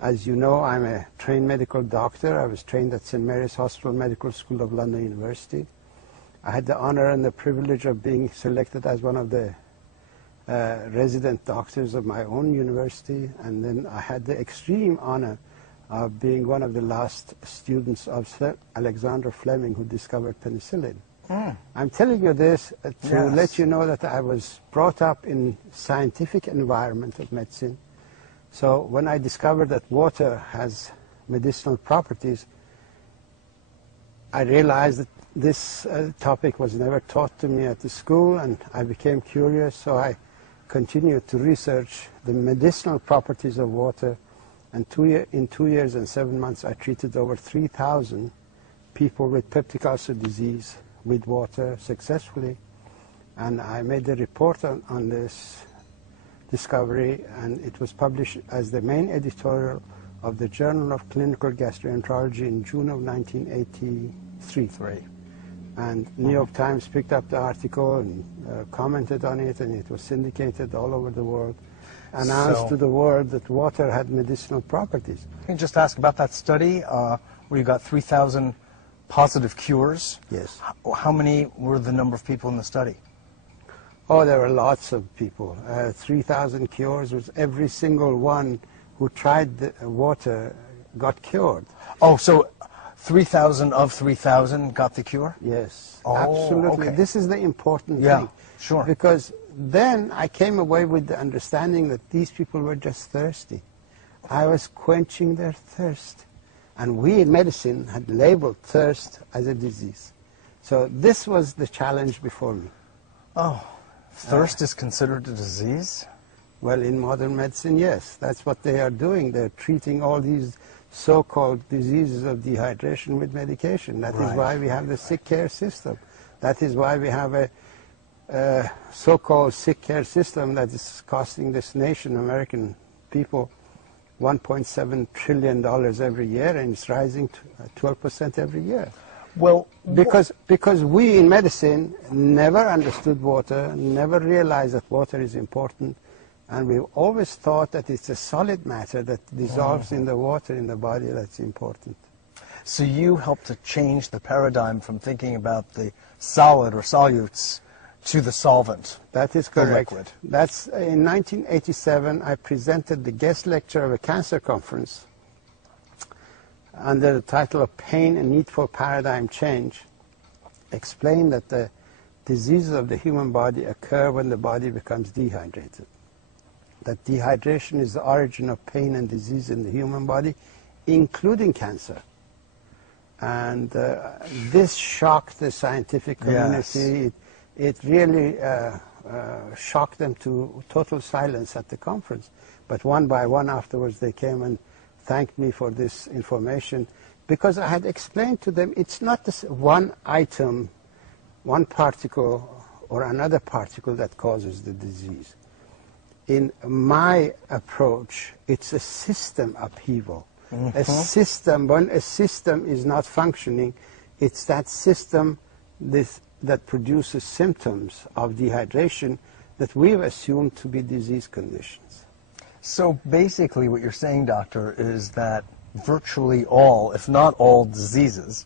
As you know, I'm a trained medical doctor. I was trained at St. Mary's Hospital Medical School of London University. I had the honor and the privilege of being selected as one of the resident doctors of my own university, and then I had the extreme honor of being one of the last students of Sir Alexander Fleming, who discovered penicillin. I'm telling you this to let you know that I was brought up in scientific environment of medicine. So when I discovered that water has medicinal properties, I realized that this topic was never taught to me at the school, and I became curious, so I continued to research the medicinal properties of water, and in 2 years and 7 months I treated over 3,000 people with peptic ulcer disease with water successfully, and I made a report on this discovery, and it was published as the main editorial of the Journal of Clinical Gastroenterology in June of 1983. And New York Times picked up the article and commented on it, and it was syndicated all over the world, announced to the world that water had medicinal properties. Can I just ask about that study where you got 3,000 positive cures? Yes. How many were the number of people in the study? Oh, there were lots of people. 3,000 cures was every single one who tried the water got cured. Oh, so 3,000 of 3,000 got the cure? Yes, oh, absolutely. Okay. This is the important yeah, thing. Sure. Because then I came away with the understanding that these people were just thirsty. I was quenching their thirst. And we in medicine had labeled thirst as a disease. So this was the challenge before me. Oh, thirst is considered a disease? Well, in modern medicine, yes. That's what they are doing. They're treating all these so-called diseases of dehydration with medication. That is why we have the sick care system. That is why we have a so-called sick care system that is costing this nation, American people, $1.7 trillion every year, and it's rising to 12% every year. Well, because we in medicine never understood water, never realized that water is important, and we've always thought that it's a solid matter that dissolves in the water in the body that's important. So you helped to change the paradigm from thinking about the solid or solutes to the solvent. That is correct. The liquid. That's in 1987. I presented the guest lecture of a cancer conference under the title of Pain and Need for Paradigm Change, explained that the diseases of the human body occur when the body becomes dehydrated. That dehydration is the origin of pain and disease in the human body, including cancer. And this shocked the scientific community. It really shocked them to total silence at the conference. But one by one afterwards they came and thanked me for this information, because I had explained to them it's not this one item, one particle or another particle that causes the disease. In my approach, it's a system upheaval. A system, when a system is not functioning, it's that system that produces symptoms of dehydration that we've assumed to be disease conditions. So basically what you're saying, doctor, is that virtually all, if not all, diseases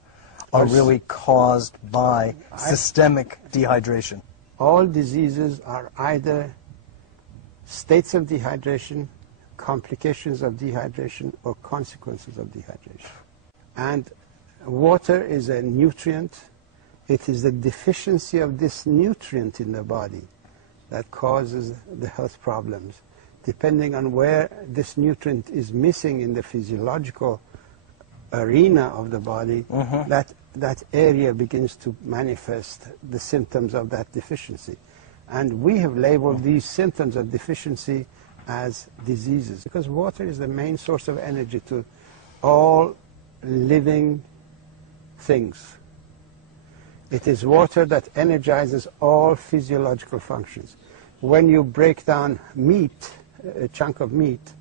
are really caused by systemic dehydration. All diseases are either states of dehydration, complications of dehydration, or consequences of dehydration. And water is a nutrient. It is the deficiency of this nutrient in the body that causes the health problems. Depending on where this nutrient is missing in the physiological arena of the body, that area begins to manifest the symptoms of that deficiency. And we have labeled these symptoms of deficiency as diseases, because water is the main source of energy to all living things. It is water that energizes all physiological functions. When you break down meat, a chunk of meat,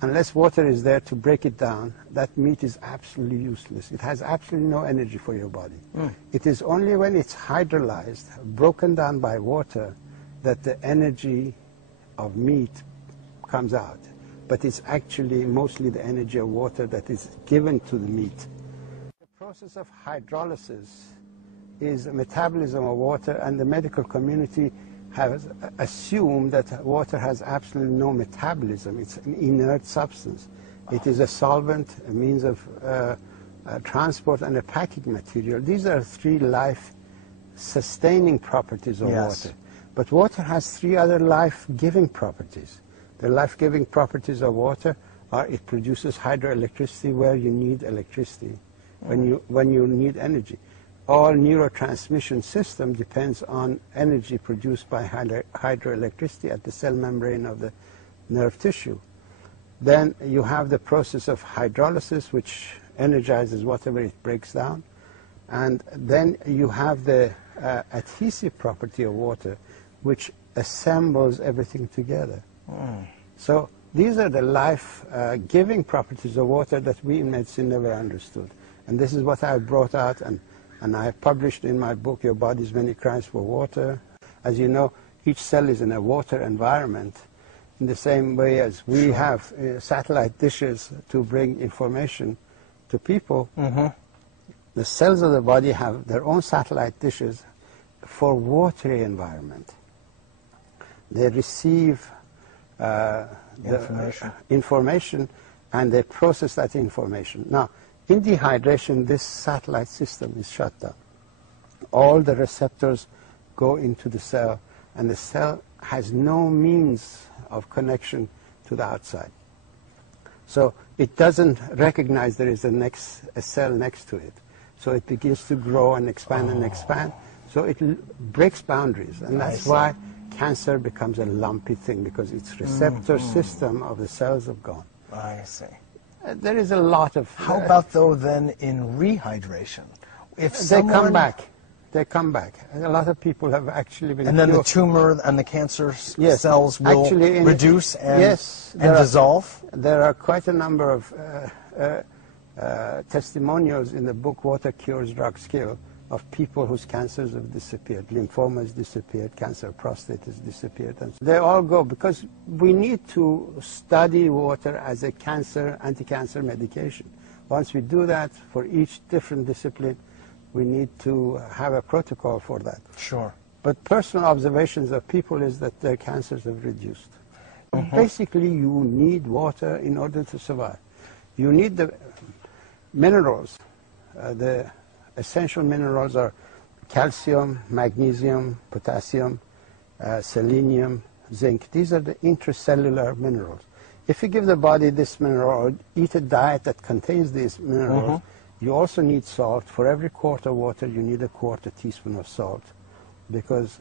unless water is there to break it down, that meat is absolutely useless. It has absolutely no energy for your body. It is only when it's hydrolyzed, broken down by water, that the energy of meat comes out. but it's actually mostly the energy of water that is given to the meat. The process of hydrolysis is a metabolism of water, and the medical community has assumed that water has absolutely no metabolism. It's an inert substance. It is a solvent, a means of transport, and a packing material. These are three life-sustaining properties of water. But water has three other life-giving properties. The life-giving properties of water are it produces hydroelectricity where you need electricity, when you need energy. All neurotransmission system depends on energy produced by hydroelectricity at the cell membrane of the nerve tissue. Then you have the process of hydrolysis, which energizes whatever it breaks down. And then you have the adhesive property of water, which assembles everything together. So these are the life-giving properties of water that we in medicine never understood. And this is what I brought out, and I published in my book, Your Body's Many Crimes for Water. As you know, each cell is in a water environment, in the same way as we have satellite dishes to bring information to people. The cells of the body have their own satellite dishes for watery environment. They receive the information and they process that information. Now, in dehydration, this satellite system is shut down. All the receptors go into the cell, and the cell has no means of connection to the outside. So it doesn't recognize there is a cell next to it. So it begins to grow and expand and expand. So it breaks boundaries, and that's why cancer becomes a lumpy thing, because its receptor system of the cells have gone. I see. There is a lot of... How about, though, then in rehydration? If they come back. They come back. And a lot of people have actually been... And then the tumor and the cancer cells will actually reduce and dissolve? There are quite a number of testimonials in the book Water Cures, Drugs Kill, of people whose cancers have disappeared. Lymphoma has disappeared, cancer of prostate has disappeared. And they all go, because we need to study water as a anti-cancer medication. Once we do that, for each different discipline, we need to have a protocol for that. Sure. But personal observations of people is that their cancers have reduced. Basically, you need water in order to survive. You need the minerals. The essential minerals are calcium, magnesium, potassium, selenium, zinc. These are the intracellular minerals. If you give the body this mineral or eat a diet that contains these minerals, you also need salt. For every quart of water, you need a quarter teaspoon of salt, because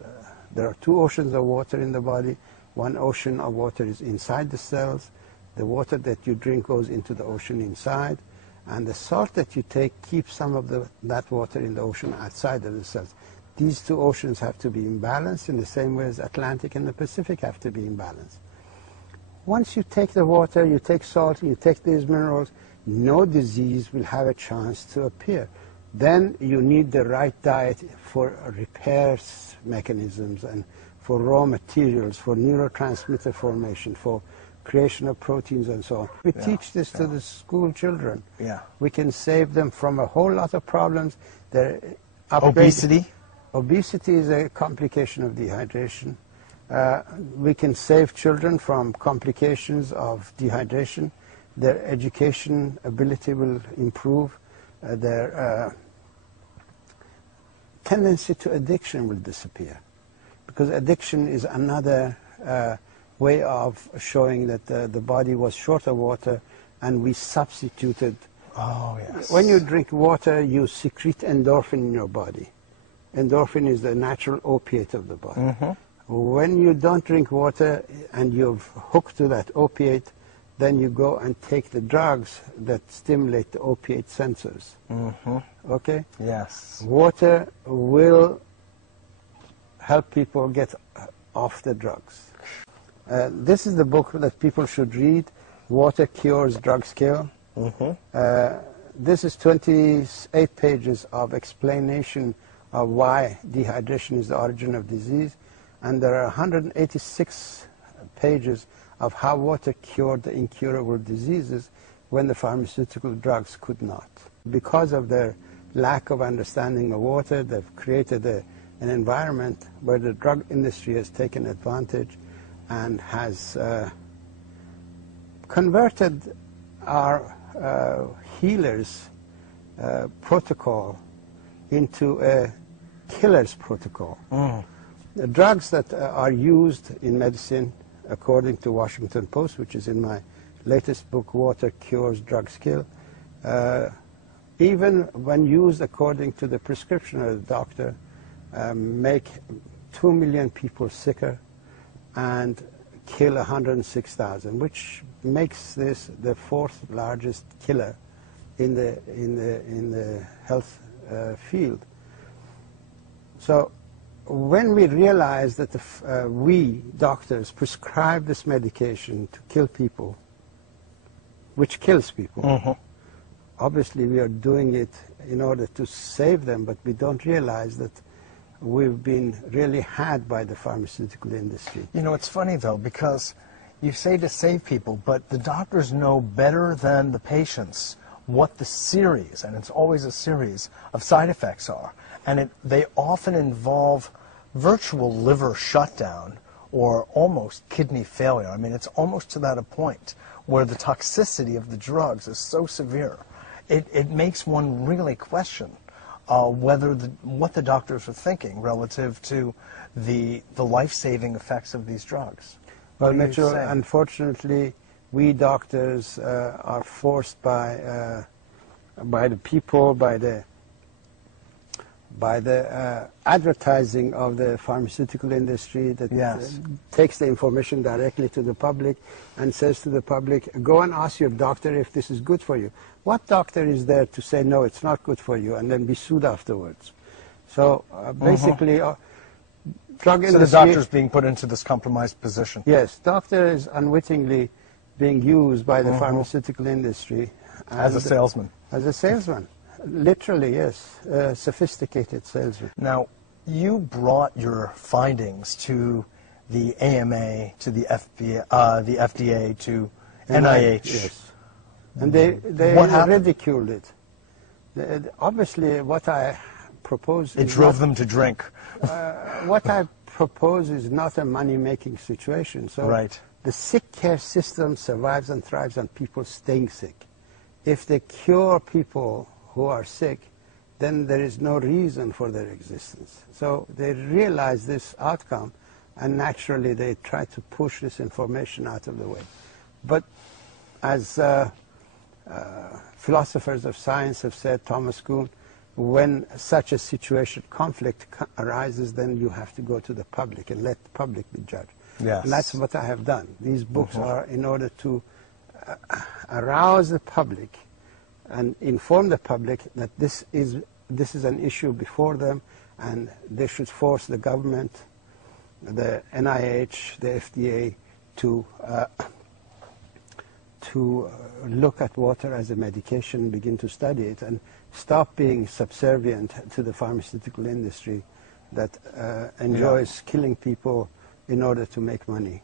there are two oceans of water in the body. One ocean of water is inside the cells. The water that you drink goes into the ocean inside. And the salt that you take keeps some of that water in the ocean outside of the cells. These two oceans have to be in balance in the same way as Atlantic and the Pacific have to be in balance. Once you take the water, you take salt, you take these minerals, no disease will have a chance to appear. Then you need the right diet for repair mechanisms and for raw materials, for neurotransmitter formation, for creation of proteins and so on. We teach this to the school children. We can save them from a whole lot of problems. Obesity? Obesity is a complication of dehydration. We can save children from complications of dehydration. Their education ability will improve. Their tendency to addiction will disappear, because addiction is another way of showing that the body was short of water and we substituted. When you drink water, you secrete endorphin in your body. Endorphin is the natural opiate of the body. When you don't drink water and you've hooked to that opiate, then you go and take the drugs that stimulate the opiate sensors. Okay? Yes. Water will help people get off the drugs. This is the book that people should read, Water Cures, Drugs Kill. This is 28 pages of explanation of why dehydration is the origin of disease, and there are 186 pages of how water cured the incurable diseases when the pharmaceutical drugs could not. Because of their lack of understanding of water, they've created an environment where the drug industry has taken advantage and has converted our healers' protocol into a killer's protocol. The drugs that are used in medicine, according to Washington Post, which is in my latest book, Water Cures, Drugs Kill, even when used according to the prescription of the doctor, make 2 million people sicker and kill 106,000, which makes this the fourth largest killer in the health field. So when we realize that we doctors prescribe this medication to kill people, which kills people, obviously we are doing it in order to save them, but we don't realize that we've been really had by the pharmaceutical industry. You know, it's funny though, because you say to save people, but the doctors know better than the patients what the series, and it's always a series, of side effects are. And they often involve virtual liver shutdown or almost kidney failure. I mean, it's almost to that a point where the toxicity of the drugs is so severe. It makes one really question what the doctors are thinking relative to the life-saving effects of these drugs. Well, Mitchell, unfortunately, we doctors are forced by the people, by the advertising of the pharmaceutical industry that takes the information directly to the public and says to the public, go and ask your doctor if this is good for you. What doctor is there to say, no, it's not good for you, and then be sued afterwards? So basically, drug industry... So the doctor's being put into this compromised position. Yes, doctor is unwittingly being used by the pharmaceutical industry. As a salesman. As a salesman. Literally, yes. A sophisticated salesman. Now, you brought your findings to the AMA, to the FDA, to NIH. Yes. And they ridiculed it. Obviously, what I propose... It drove them to drink. What I propose is not a money-making situation. So the sick care system survives and thrives on people staying sick. If they cure people who are sick, then there is no reason for their existence. So they realize this outcome, and naturally they try to push this information out of the way. But as philosophers of science have said, Thomas Kuhn, when such a situation, conflict arises, then you have to go to the public and let the public be judged. Yes. And that's what I have done. These books are in order to arouse the public and inform the public that this is an issue before them, and they should force the government, the NIH, the FDA to look at water as a medication, begin to study it, and stop being subservient to the pharmaceutical industry that enjoys killing people in order to make money.